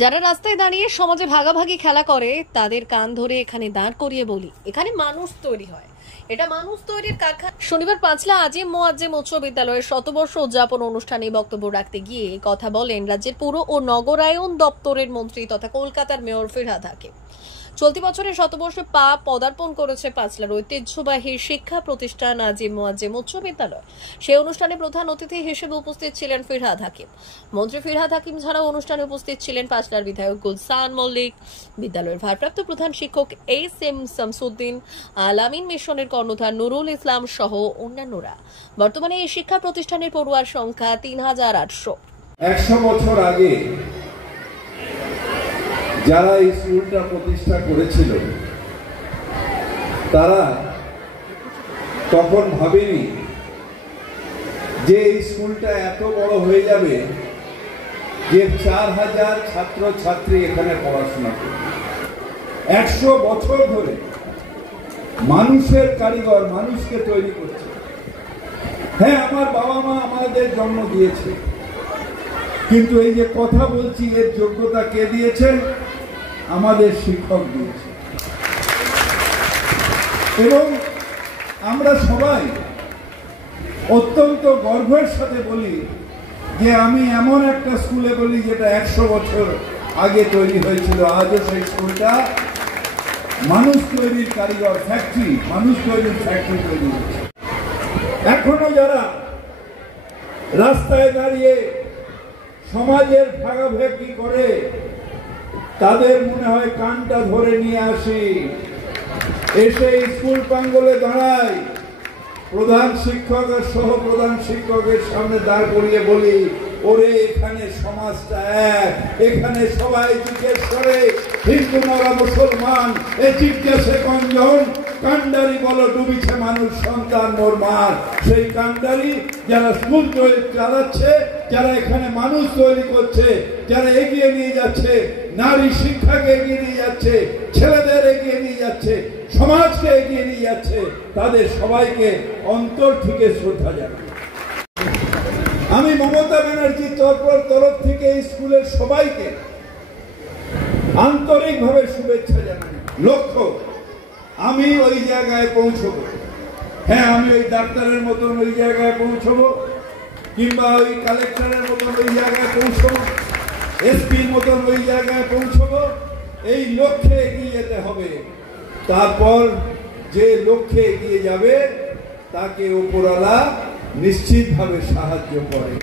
যারা রাস্তায় দাঁড়িয়ে সমাজে ভাগাভাগি খেলা করে তাদের কান ধরে এখানে দাঁড় করিয়ে বলি, এখানে মানুষ তৈরি হয়, এটা মানুষ তৈরির কারখানা। শনিবার পাঁচলা আজিম মোয়াজ্জেম উচ্চ বিদ্যালয়ের শতবর্ষ উদযাপন অনুষ্ঠানে বক্তব্য রাখতে গিয়ে কথা বলেন রাজ্যের পুর ও নগরায়ন দপ্তরের মন্ত্রী তথা কলকাতার মেয়র ফিরহাদ হাকিম। চলতি বছরের শতবর্ষে পদার্পণ করেছে পাঁচলার ঐতিহ্যবাহী শিক্ষা প্রতিষ্ঠান আজিম মোয়াজ্জেম উচ্চ বিদ্যালয়। সেই অনুষ্ঠানে প্রধান অতিথি হিসেবে উপস্থিত ছিলেন ফিরহাদ হাকিম। মন্ত্রী ফিরহাদ হাকিম ছাড়াও অনুষ্ঠানে উপস্থিত ছিলেন পাঁচলার বিধায়ক গুলসান মল্লিক, বিদ্যালয়ের ভারপ্রাপ্ত প্রধান শিক্ষক এস.এম. শামসুদ্দিন, আলামিন মিশনের কর্ণধার নুরুল ইসলাম সহ অন্যান্যরা। বর্তমানে এই শিক্ষা প্রতিষ্ঠানের পড়ুয়ার সংখ্যা ৩,৮০০। ১০০ বছর আগে যারা এই স্কুলটা প্রতিষ্ঠা করেছিল তারা তখন ভাবেনি যে এই স্কুলটা এত বড় হয়ে যাবে যে ৪,০০০ ছাত্র ছাত্রী এখানে পড়াশোনা করবে। ১০০ বছর ধরে মানুষের কারিগর মানুষকে তৈরি করছে। হ্যাঁ, আমার বাবা মা আমাদের জন্ম দিয়েছে, কিন্তু এই যে কথা বলছি এর যোগ্যতা কে দিয়েছে? আমাদের শিক্ষক দিয়েছে। এবং আমরা সবাই অত্যন্ত গর্বের সাথে বলি যে আমি এমন একটা স্কুলে বলি যেটা ১০০ বছর আগে তৈরি হয়েছিল। আজও সেই স্কুলটা মানুষ তৈরির কারিগর ফ্যাক্টরি, মানুষ তৈরির ফ্যাক্টরি তৈরি হচ্ছে। এখনো যারা রাস্তায় দাঁড়িয়ে সমাজের ভাগাভাগি করে তাদের মনে হয় কানটা ধরে নিয়ে আসি, এসে স্কুল প্রাঙ্গণে দাঁড়াই, প্রধান শিক্ষক আর সহ প্রধান শিক্ষকের সামনে দাঁড় করিয়ে বলি, ওরে এখানে সমাজটা এক, এখানে সবাই জিজ্ঞেস করে হিন্দু নরা মুসলমান, এ জিজ্ঞাসে কঞ্জন কান্ডারি বলো ডুবিছে মানুষ সন্তান মোর মার। সেই কান্ডারি যারা স্কুল তৈরি চালাচ্ছে, যারা এখানে মানুষ তৈরি করছে, যারা এগিয়ে নিয়ে যাচ্ছে, নারী শিক্ষাকে এগিয়ে নিয়ে যাচ্ছে, ছেলেদের এগিয়ে নিয়ে যাচ্ছে, সমাজকে এগিয়ে নিয়ে যাচ্ছে, তাদের সবাইকে অন্তর থেকে শ্রদ্ধা জানাই। আমি মমতা ব্যানার্জির তরফ থেকে এই স্কুলের সবাইকে আন্তরিকভাবে শুভেচ্ছা জানাই। লক্ষ্য আমি ওই জায়গায় পৌঁছবো। হ্যাঁ, আমি ওই ডাক্তারের মতন ওই জায়গায় পৌঁছবো, কিংবা ওই কালেক্টরের মতন ওই জায়গায় পৌঁছবো, এসপির মতন ওই জায়গায় পৌঁছবো। এই লক্ষ্যে এগিয়ে যেতে হবে। তারপর যে লক্ষ্যে এগিয়ে যাবে তাকে উপরওয়ালা নিশ্চিতভাবে সাহায্য করে।